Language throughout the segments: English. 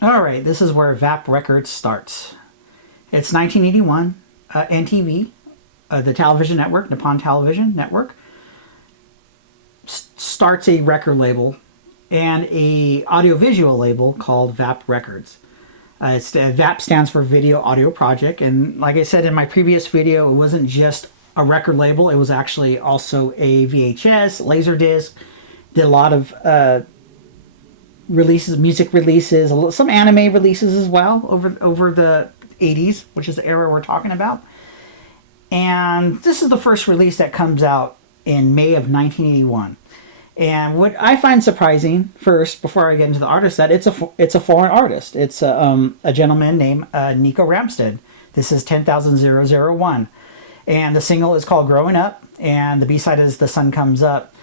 All right, this is where VAP Records starts. It's 1981. NTV, the television network, Nippon Television Network, starts a record label and a audiovisual label called VAP Records. VAP stands for Video Audio Project, and like I said in my previous video, it wasn't just a record label, it was actually also a VHS, Laserdisc, did a lot of releases, music releases, some anime releases as well over the 80s, which is the era we're talking about. And this is the first release that comes out in May of 1981. And what I find surprising, first, before I get into the artist, that it's a foreign artist. It's a gentleman named Nico Ramsden. This is 10,001. And the single is called Growing Up, and the B-side is The Sun Comes Up.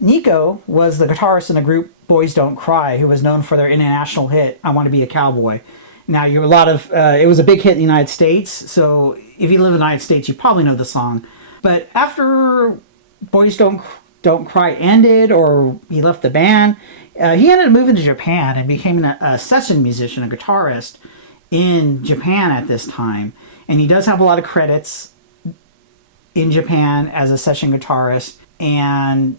Nico was the guitarist in the group Boys Don't Cry, who was known for their international hit, I Want to Be a Cowboy. Now, it was a big hit in the United States, so if you live in the United States, you probably know the song. But after Boys Don't Cry ended, or he left the band, he ended up moving to Japan and became a session musician, a guitarist in Japan at this time. And he does have a lot of credits in Japan as a session guitarist. And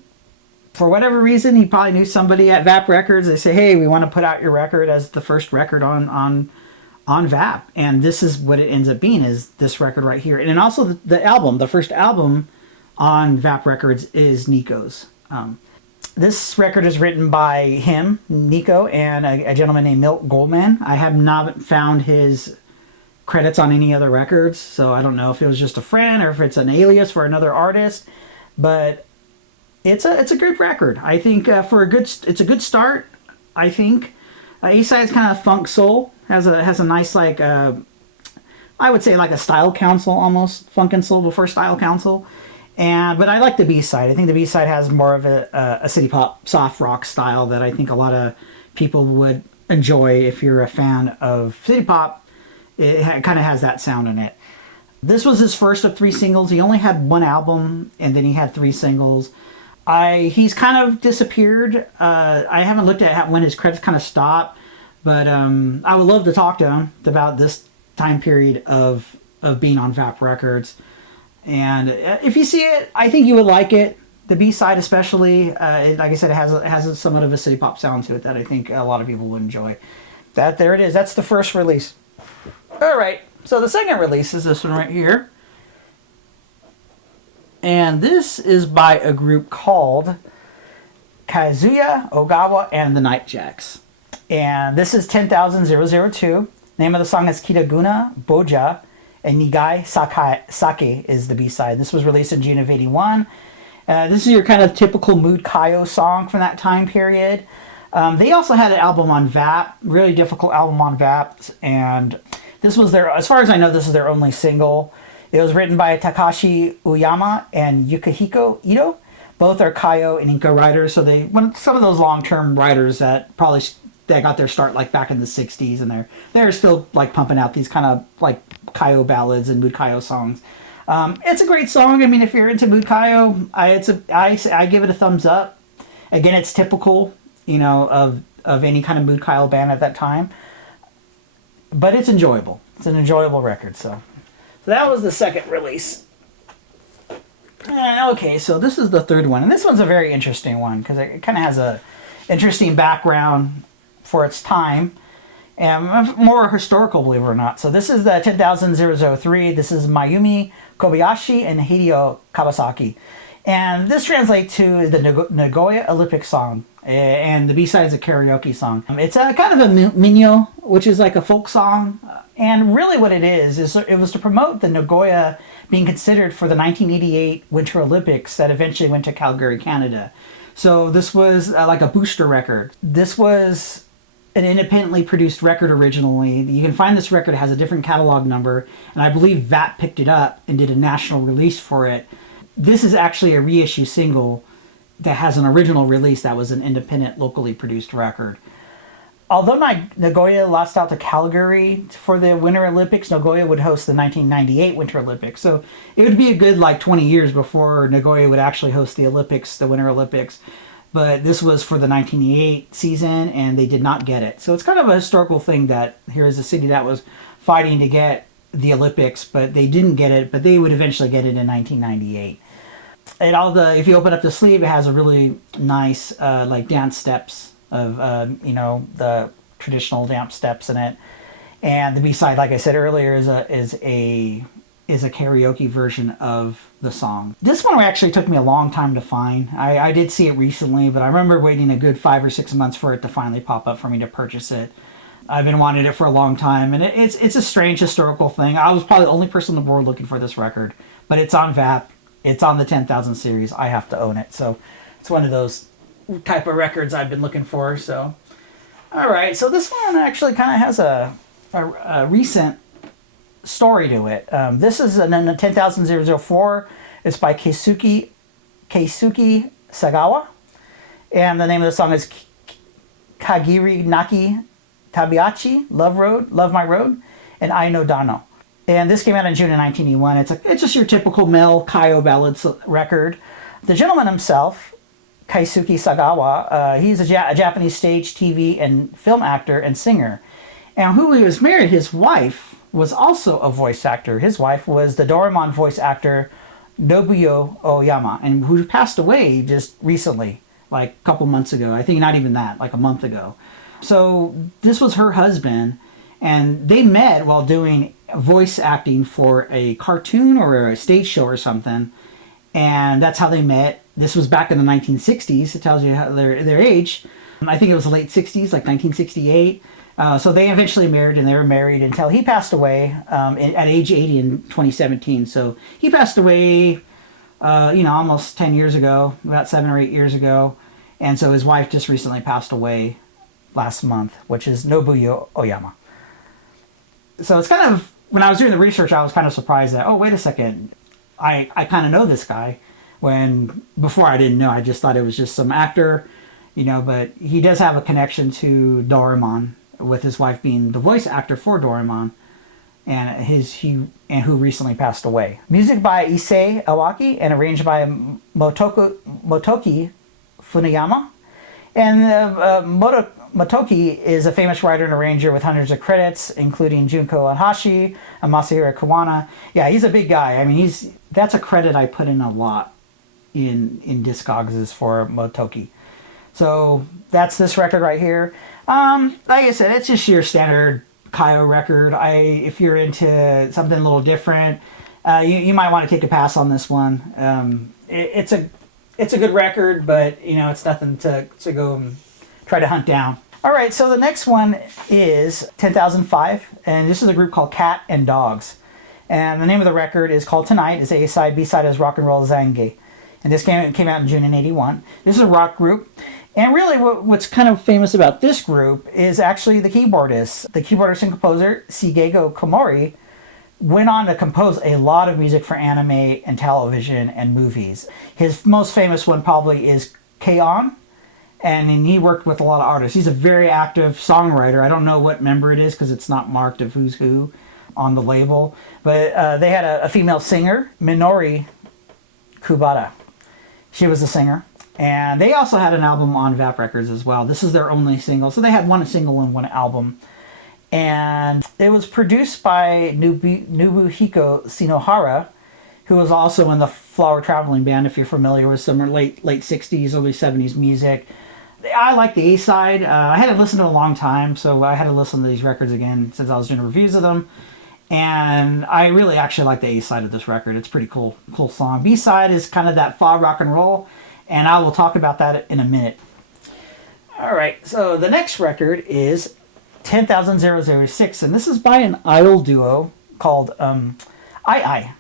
for whatever reason, he probably knew somebody at VAP Records. They say, hey, we want to put out your record as the first record on VAP. And this is what it ends up being, is this record right here. And then also the first album on VAP Records is Nico's. This record is written by him, Nico, and a gentleman named Milt Goldman. I have not found his credits on any other records, so I don't know if it was just a friend or if it's an alias for another artist. But it's a good record. I think it's a good start. I think A-side is kind of funk soul, has a nice I would say like a Style Council almost, funk and soul before Style Council. But I like the B-side. I think the B-side has more of a city pop soft rock style that I think a lot of people would enjoy if you're a fan of city pop. It kind of has that sound in it. This was his first of 3 singles. He only had 1 album, and then he had 3 singles. He's kind of disappeared. I haven't looked at when his credits kind of stopped, but I would love to talk to him about this time period of being on VAP Records. And if you see it, I think you would like it. The B-side especially, like I said, it has somewhat of a city pop sound to it that I think a lot of people would enjoy. There it is. That's the first release. All right. So the second release is this one right here. And this is by a group called Kazuya Ogawa and the Night Jacks. And this is 10,002. Name of the song is Kitaguni Bojoh, and Nigai Sake is the B-side. This was released in June of 81. This is your kind of typical mood kayo song from that time period. They also had an album on VAP, really difficult album on VAP, and this was as far as I know, this is their only single. It was written by Takashi Uyama and Yukihiko Ito. Both are kayo and inka writers, so some of those long-term writers that probably that got their start like back in the 60s, and they're still like pumping out these kind of like kayo ballads and mood kayo songs. It's a great song. I mean, if you're into mood kayo, I give it a thumbs up. Again, it's typical, of any kind of mood kayo band at that time. But it's enjoyable. It's an enjoyable record. So that was the second release. Okay, so this is the third one. And this one's a very interesting one because it kind of has a interesting background for its time. And more historical, believe it or not. So this is the 10,003. This is Mayumi Kobayashi and Hideo Kawasaki. And this translates to the Nagoya Olympic song. And the B-side is a karaoke song. It's a kind of a minyo, which is like a folk song. And really what it is it was to promote the Nagoya being considered for the 1988 Winter Olympics that eventually went to Calgary, Canada. So this was like a booster record. This was an independently produced record originally. You can find this record, it has a different catalog number, and I believe VAP picked it up and did a national release for it. This is actually a reissue single that has an original release that was an independent, locally produced record. Although Nagoya lost out to Calgary for the Winter Olympics, Nagoya would host the 1998 Winter Olympics. So it would be a good 20 years before Nagoya would actually host the Olympics, the Winter Olympics. but this was for the 1988 season, and they did not get it. So it's kind of a historical thing that here is a city that was fighting to get the Olympics, but they didn't get it, but they would eventually get it in 1998. And if you open up the sleeve, it has a really nice like dance steps of the traditional dance steps in it. And the B-side, like I said earlier, is a karaoke version of the song. This one actually took me a long time to find. I did see it recently, but I remember waiting a good 5 or 6 months for it to finally pop up for me to purchase it. I've been wanting it for a long time, and it's a strange historical thing. I was probably the only person on the board looking for this record, but it's on VAP. It's on the 10,000 series. I have to own it, so it's one of those type of records I've been looking for. So, all right. So this one actually kind of has a recent story to it. This is in the 10,004. It's by Keisuke Sagawa, and the name of the song is Kagiri Naki Tabiachi, Love My Road, and I No Dano. And this came out in June of 1981. It's just your typical male Kaio ballads record. The gentleman himself, Keisuke Sagawa, he's a Japanese stage, TV, and film actor and singer. And who he was married, his wife was also a voice actor. His wife was the Doraemon voice actor Nobuo Oyama, and who passed away just recently, like a couple months ago. I think not even that, like a month ago. So this was her husband, and they met while doing voice acting for a cartoon or a stage show or something, and that's how they met. This was back in the 1960s. It tells you how their age. I think it was the late 60s, like 1968. So they eventually married, and they were married until he passed away at age 80 in 2017. So he passed away, almost 10 years ago, about 7 or 8 years ago. And so his wife just recently passed away last month, which is Nobuo Oyama. So it's kind of, when I was doing the research, I was kind of surprised that, oh, wait a second, I kind of know this guy. When before I didn't know, I just thought it was just some actor, but he does have a connection to Doraemon, with his wife being the voice actor for Doraemon, and who recently passed away. Music by Issei Awaki and arranged by Motoki Funayama. And Motoki is a famous writer and arranger with hundreds of credits, including Junko Anhashi and Masahiro Kawana. Yeah, he's a big guy. I mean, that's a credit I put in a lot in Discogs is for Motoki. So that's this record right here. Like I said, it's just your standard Kaio record. If you're into something a little different, you might want to take a pass on this one. It's a good record, but it's nothing to go and try to hunt down. All right, so the next one is 10,005, and this is a group called Cat and Dogs. And the name of the record is called Tonight. It's A-side, B-side is Rock and Roll Zange. And this came out in June in 81. This is a rock group. And really what's kind of famous about this group is actually the keyboardist. The keyboardist and composer, Shigego Komori, went on to compose a lot of music for anime and television and movies. His most famous one probably is K-On! And he worked with a lot of artists. He's a very active songwriter. I don't know what member it is because it's not marked of who's who on the label. But they had a female singer, Minori Kubata. She was the singer. And they also had an album on VAP Records as well. This is their only single. So they had one single and one album. And it was produced by Nobuhiko Shinohara, who was also in the Flower Traveling Band, if you're familiar with some late 60s, early 70s music. I like the A-side. I hadn't listened to it in a long time, so I had to listen to these records again since I was doing reviews of them. And I really actually like the A-side of this record. It's a pretty cool song. B-side is kind of that faux rock and roll, and I will talk about that in a minute. All right, so the next record is 10,006, and this is by an idol duo called I I,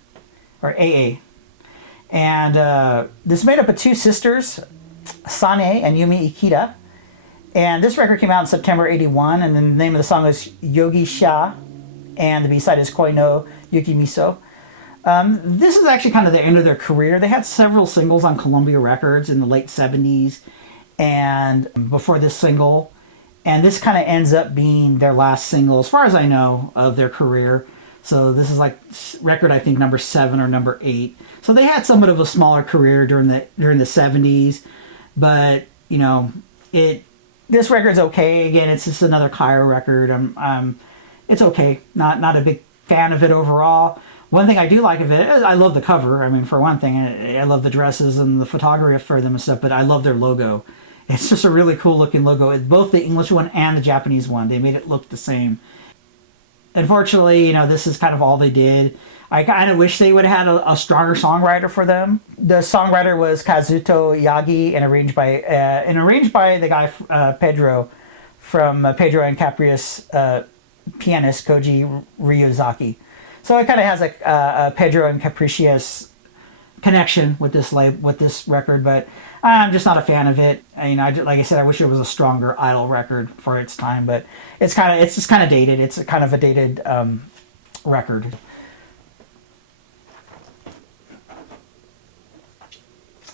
or AA. And this is made up of two sisters, Sanae and Yumi Ikeda. And this record came out in September 81, and the name of the song is Yogi Sha, and the B-side is Koi no Yukimiso. This is actually kind of the end of their career. They had several singles on Columbia Records in the late 70s and before this single. And this kind of ends up being their last single, as far as I know, of their career. So this is like record, I think, number 7 or number 8. So they had somewhat of a smaller career during the 70s. But you know, this record's okay. Again, it's just another Kaio record. It's okay. Not a big fan of it overall. One thing I do like of it, I love the cover. I mean, for one thing, I love the dresses and the photography for them and stuff, but I love their logo. It's just a really cool looking logo. It's both the English one and the Japanese one. They made it look the same. Unfortunately, you know, this is kind of all they did. I kind of wish they would have had a stronger songwriter for them. The songwriter was Kazuto Yagi and arranged by the guy Pedro from Pedro and Caprius pianist Koji Ryuzaki. So it kind of has a Pedro and Capricious connection with this record, but I'm just not a fan of it. Like I said, I wish it was a stronger Idol record for its time, but it's just kind of dated. It's kind of a dated record.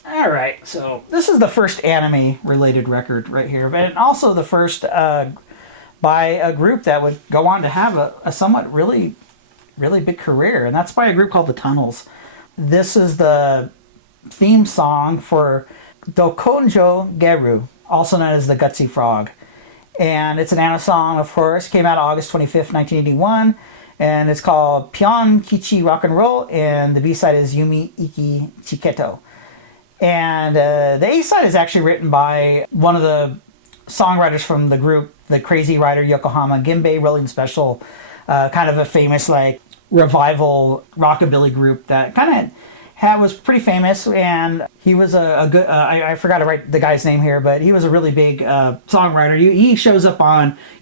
All right, so this is the first anime-related record right here, but also the first by a group that would go on to have a somewhat really big career, and that's by a group called The Tunnels. This is the theme song for Dokonjo Geru, also known as the Gutsy Frog. And it's an anime song, of course. Came out August 25th, 1981. And it's called Pion Kichi Rock and Roll. And the B-side is Yumi Iki Chiketo. And the A-side is actually written by one of the songwriters from the group, the Crazy Rider Yokohama Ginbei Rolling Special. Kind of a famous revival rockabilly group that kind of was pretty famous, and he was a good I forgot to write the guy's name here, but he was a really big songwriter. He shows up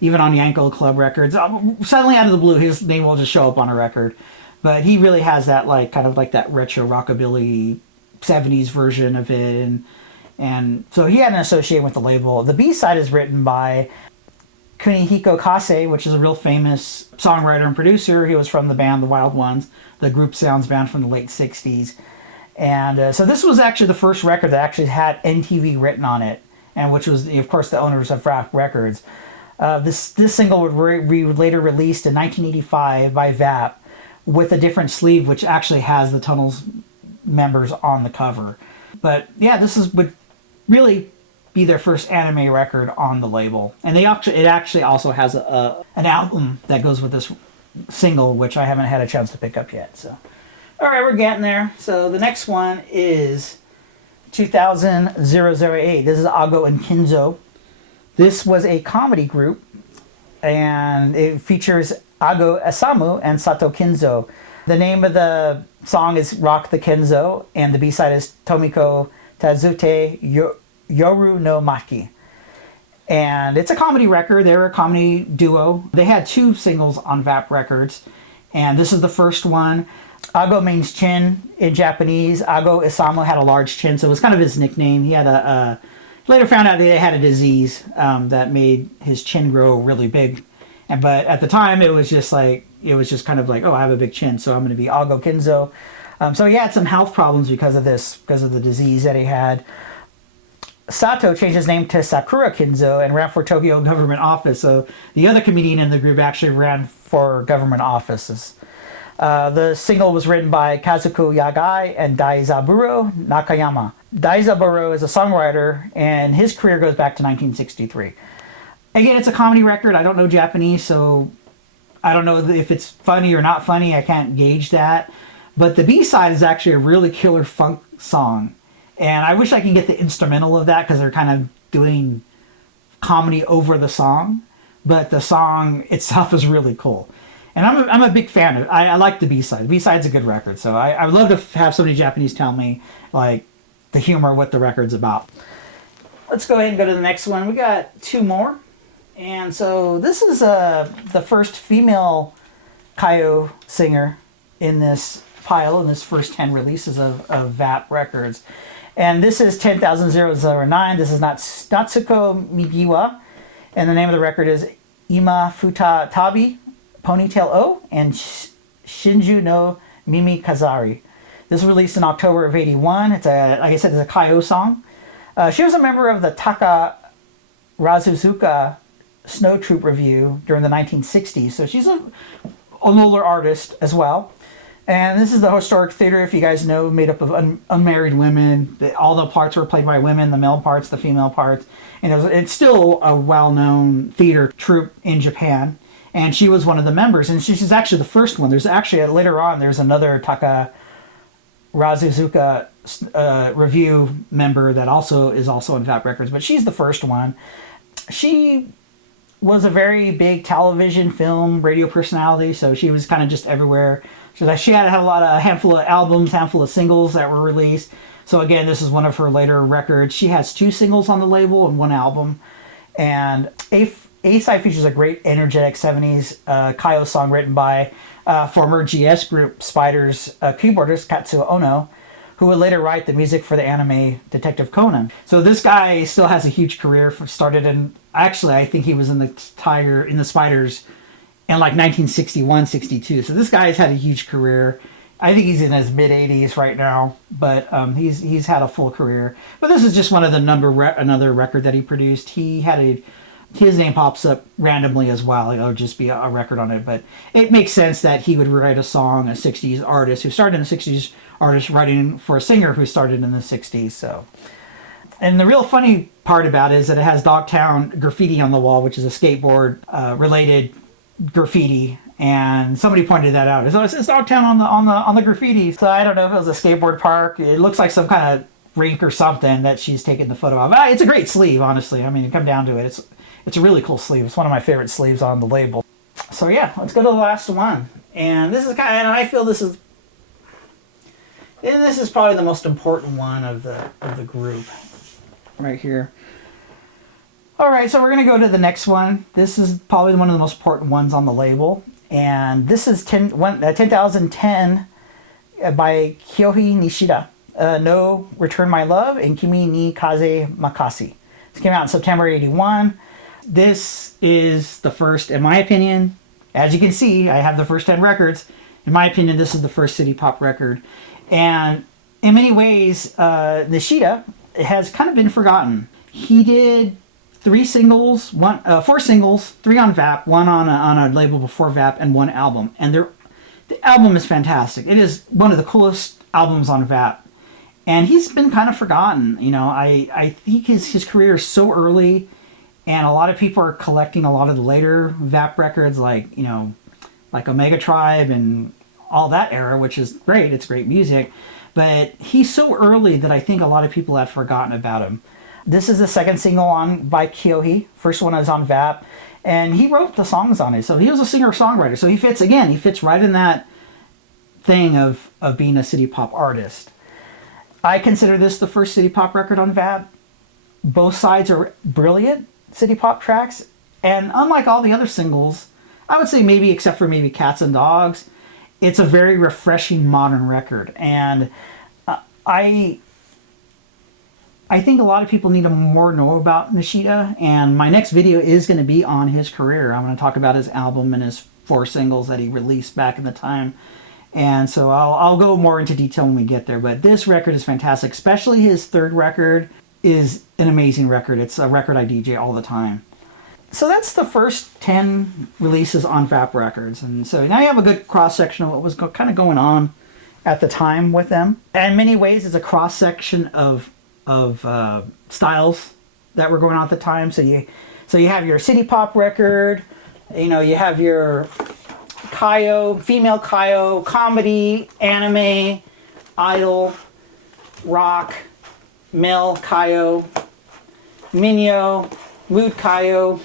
even on Yanko Club records. Suddenly out of the blue his name will just show up on a record, but he really has that kind of that retro rockabilly 70s version of it, and so he had an association with the label. The B-side is written by Kunihiko Kase, which is a real famous songwriter and producer. He was from the band The Wild Ones, the group sounds band from the late 60s. And so this was actually the first record that actually had NTV written on it, and which was, of course, the owners of VAP Records. This single would be later released in 1985 by VAP with a different sleeve, which actually has the Tunnels members on the cover. But yeah, would really be their first anime record on the label, and it actually also has an album that goes with this single, which I haven't had a chance to pick up yet. So, all right, we're getting there. So the next one is 2000-008. This is Ago and Kinzo. This was a comedy group, and it features Ago Isamu and Sato Kinzo. The name of the song is Rock the Kinzo, and the B-side is Tomiko Tazute Yoru no Maki. And it's a comedy record. They're a comedy duo. They had 2 singles on VAP Records, and this is the first one. Ago means chin in Japanese. Ago Isamu had a large chin, so it was kind of his nickname. He had later found out they had a disease that made his chin grow really big. But at the time, it was just kind of oh, I have a big chin, so I'm going to be Ago Kinzo. So he had some health problems because of the disease that he had. Sato changed his name to Sakura Kinzo and ran for Tokyo government office. So the other comedian in the group actually ran for government offices. The single was written by Kazuku Yagai and Daizaburo Nakayama. Daizaburo is a songwriter, and his career goes back to 1963. Again, it's a comedy record. I don't know Japanese, so I don't know if it's funny or not funny. I can't gauge that. But the B-side is actually a really killer funk song. And I wish I could get the instrumental of that, because they're kind of doing comedy over the song. But the song itself is really cool. And I'm a big fan of it. I like the B-side. The B-side's a good record. So I would love to have somebody Japanese tell me the humor, what the record's about. Let's go ahead and go to the next one. We got 2 more. And so this is the first female Kaio singer in this pile, in this first 10 releases of VAP Records. And this is 10,009. This is Natsuko Migiwa. And the name of the record is Ima Futa Tabi, Ponytail O, and Shinju no Mimi Kazari. This was released in October of 81. It's like I said, it's a Kaio song. She was a member of the Taka Razuzuka Snow Troop Review during the 1960s. So she's a older artist as well. And this is the historic theater, if you guys know, made up of unmarried women. All the parts were played by women, the male parts, the female parts. And it's still a well-known theater troupe in Japan. And she was one of the members, and she's actually the first one. There's actually, later on, there's another Razuzuka review member that is also in VAP Records, but she's the first one. She was a very big television, film, radio personality, so she was kind of just everywhere. She had a handful of albums, handful of singles that were released. So again, this is one of her later records. She has 2 singles on the label and 1 album. And A-side features a great energetic 70s Kaio song written by former GS group Spider's keyboardist Katsuo Ono, who would later write the music for the anime Detective Conan. So this guy still has a huge career. Started in, actually, I think he was in the Spiders in like 1961, 62. So this guy's had a huge career. I think he's in his mid-80s right now, but he's had a full career. But this is just one of the another record that he produced. His name pops up randomly as well. It'll just be a record on it. But it makes sense that he would write a song, a 60s artist who started in the 60s, artist writing for a singer who started in the 60s. So, and the real funny part about it is that it has Dogtown graffiti on the wall, which is a skateboard related graffiti. And somebody pointed that out. So it's Dogtown on the graffiti. So I don't know if it was a skateboard park. It looks like some kind of rink or something that she's taken the photo of. It's a great sleeve, honestly. I mean, you come down to it, it's a really cool sleeve. It's one of my favorite sleeves on the label. So yeah, let's go to the last one. And this is and I feel this is probably the most important one of the group right here. All right, so we're gonna go to the next one. This is probably one of the most important ones on the label, and this is 10,010 by Kyohei Nishida. No Return My Love and Kimi ni Kaze Makasi. This came out in September '81. This is the first, in my opinion, as you can see, I have the first 10 records. In my opinion, this is the first city pop record. And in many ways, Nishida has kind of been forgotten. He did 4 singles, 3 on VAP, 1 on a label before VAP, and 1 album. And the album is fantastic. It is one of the coolest albums on VAP. And he's been kind of forgotten. You know, I think his career is so early, and a lot of people are collecting a lot of the later VAP records, like Omega Tribe and all that era, which is great. It's great music. But he's so early that I think a lot of people have forgotten about him. This is the second single by Kyohei. First one is on VAP. And he wrote the songs on it. So he was a singer-songwriter. So he fits right in that thing of being a city pop artist. I consider this the first city pop record on VAP. Both sides are brilliant city pop tracks. And unlike all the other singles, I would say maybe except for maybe Cats and Dogs, it's a very refreshing modern record. And I think a lot of people need to more know about Nishida. And my next video is going to be on his career. I'm going to talk about his album and his 4 singles that he released back in the time. And so I'll go more into detail when we get there. But this record is fantastic, especially his 3rd record is an amazing record. It's a record I DJ all the time. So that's the first 10 releases on VAP Records. And so now you have a good cross-section of what was kind of going on at the time with them. And in many ways, it's a cross-section of styles that were going on at the time. So you have your city pop record, you have your Kaio, female Kaio, comedy, anime, idol, rock, male Kaio, minyo, mood Kaio,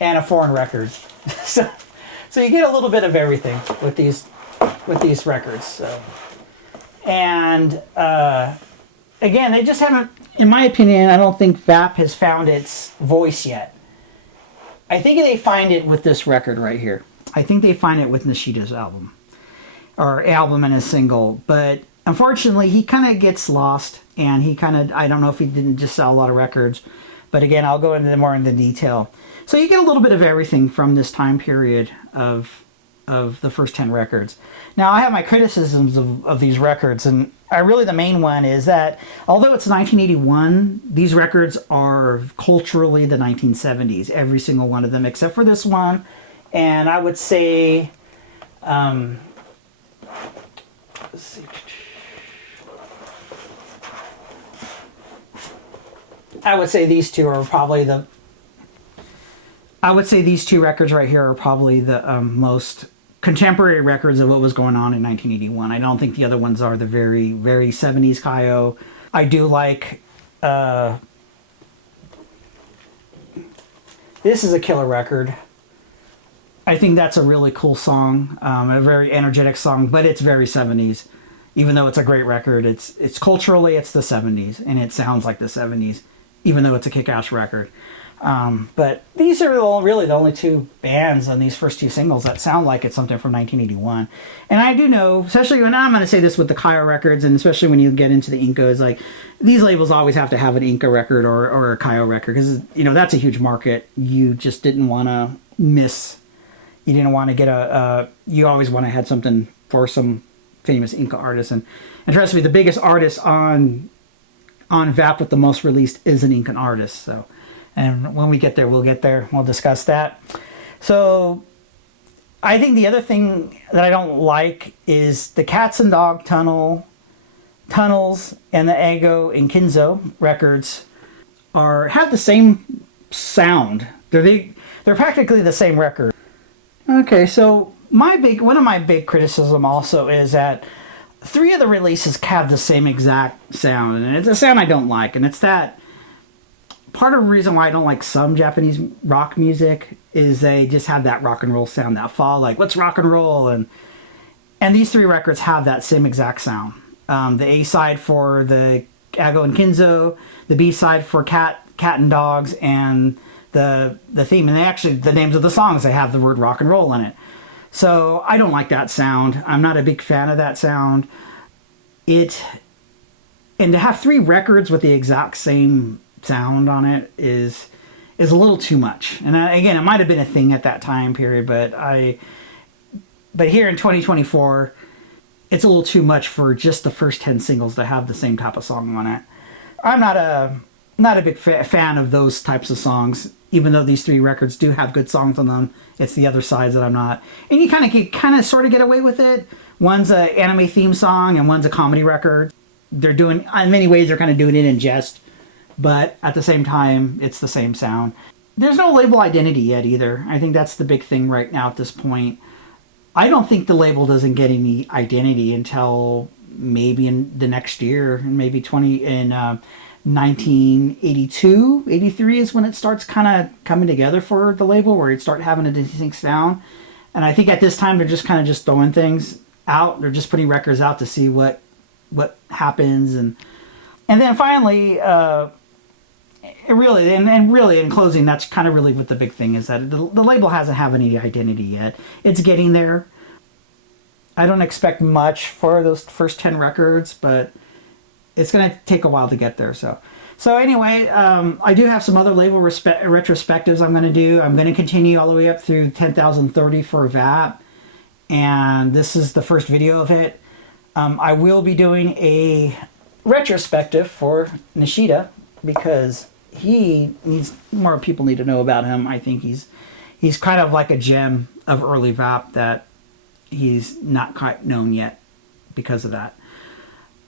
and a foreign record. so you get a little bit of everything with these records. So. And again, they just haven't, in my opinion, I don't think VAP has found its voice yet. I think they find it with this record right here. I think they find it with Nishida's album and a single. But unfortunately, he kind of gets lost, and I don't know if he didn't just sell a lot of records. But again, I'll go into more into detail. So you get a little bit of everything from this time period of the first 10 records. Now, I have my criticisms of these records, and the main one is that although it's 1981, these records are culturally the 1970s, every single one of them, except for this one. And I would say Let's see. I would say these two are probably the... I would say these two records right here are probably the most contemporary records of what was going on in 1981. I don't think the other ones are the very, very 70s Kyo. I do like... this is a killer record. I think that's a really cool song, a very energetic song, but it's very 70s. Even though it's a great record, it's culturally, it's the 70s, and it sounds like the 70s, even though it's a kick-ass record. But these are really the only two bands on these first two singles that sound like it's something from 1981. And I do know, especially when I'm going to say this with the Kyo records, and especially when you get into the Incas, like these labels always have to have an Inca record or a Kyo record because, you know, that's a huge market. You just didn't want to miss. You didn't want to get you always want to have something for some famous Inca artists. And trust me, the biggest artist on VAP with the most released is an Incan artist. So, and when we get there, we'll get there. We'll discuss that. So I think the other thing that I don't like is the Cats and Dog Tunnels and the Ago and Kinzo records have the same sound. They're practically the same record. Okay, so one of my big criticism also is that 3 of the releases have the same exact sound, and it's a sound I don't like, and it's that part of the reason why I don't like some Japanese rock music is they just have that rock and roll sound, that fall, like let's rock and roll, and these 3 records have that same exact sound. The A side for the Ago and Kinzo, the B side for Cat and Dogs, and the theme, and the names of the songs, they have the word rock and roll in it. So I don't like that sound. I'm not a big fan of that sound. And to have 3 records with the exact same sound on it is a little too much. And again, it might have been a thing at that time period, but here in 2024, it's a little too much for just the first 10 singles to have the same type of song on it. I'm not a big fan of those types of songs, even though these 3 records do have good songs on them. It's the other sides that I'm not. And you kind of sort of get away with it. One's an anime theme song and one's a comedy record. They're doing, in many ways, they're kind of doing it in jest, but at the same time, it's the same sound. There's no label identity yet either. I think that's the big thing right now at this point. I don't think the label doesn't get any identity until maybe in the next year, maybe 1982, 83 is when it starts kind of coming together for the label, where it start having a distinct sound. And I think at this time they're just kind of just throwing things out. They're just putting records out to see what happens, and then finally, really in closing, that's kind of really what the big thing is, that the label hasn't have any identity yet. It's getting there. I don't expect much for those first 10 records, but it's going to take a while to get there. So anyway, I do have some other label retrospectives I'm going to do. I'm going to continue all the way up through 10,030 for VAP, and this is the first video of it. I will be doing a retrospective for Nishida because more people need to know about him. I think he's kind of like a gem of early VAP that he's not quite known yet because of that.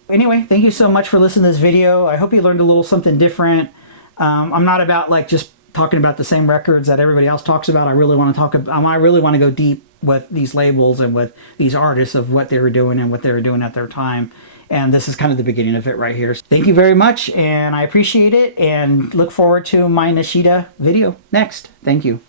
Anyway, thank you so much for listening to this video. I hope you learned a little something different. I'm not about like just talking about the same records that everybody else talks about. I really want to go deep with these labels and with these artists of what they were doing and what they were doing at their time. And this is kind of the beginning of it right here. Thank you very much, and I appreciate it, and look forward to my Nishida video next. Thank you.